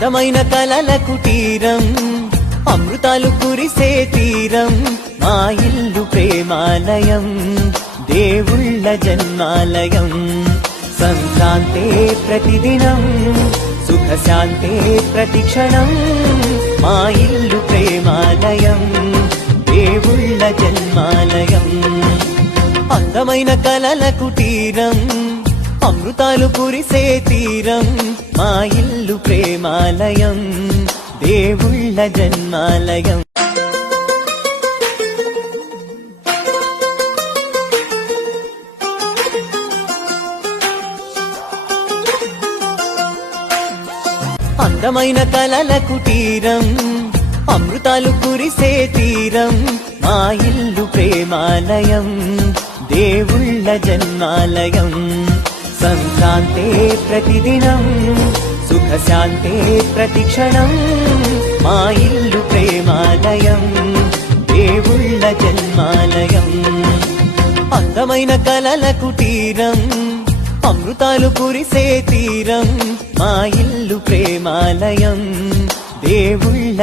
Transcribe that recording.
అందమైన కలల కుటీరం, అమృతాలు కురిసే తీరం, మా ఇల్లు ప్రేమాలయం, దేవుళ్ళ జన్మాలయం. సంక్రాంతే ప్రతిదినం, సుఖశాంతే ప్రతిక్షణం, మా ఇల్లు ప్రేమాలయం, దేవుళ్ళ జన్మాలయం. అందమైన కలల కుటీరం, అమృతాలు కురిసే తీరం, మా ఇల్లు ప్రేమాలయం, దేవుళ్ళ జన్మాలయం. అందమైన కలల కుటీరం, అమృతాలు కురిసే తీరం, మా ఇల్లు ప్రేమాలయం, దేవుళ్ళ జన్మాలయం. సంక్రాంతే ప్రతిదినం, సుఖశాంతే ప్రతిక్షణం, మా ఇల్లు ప్రేమాలయం, దేవుళ్ళ జన్మాలయం. అందమైన కలల కుటీరం, అమృతాలు కురిసే తీరం, మా ఇల్లు ప్రేమాలయం, దేవుళ్ళ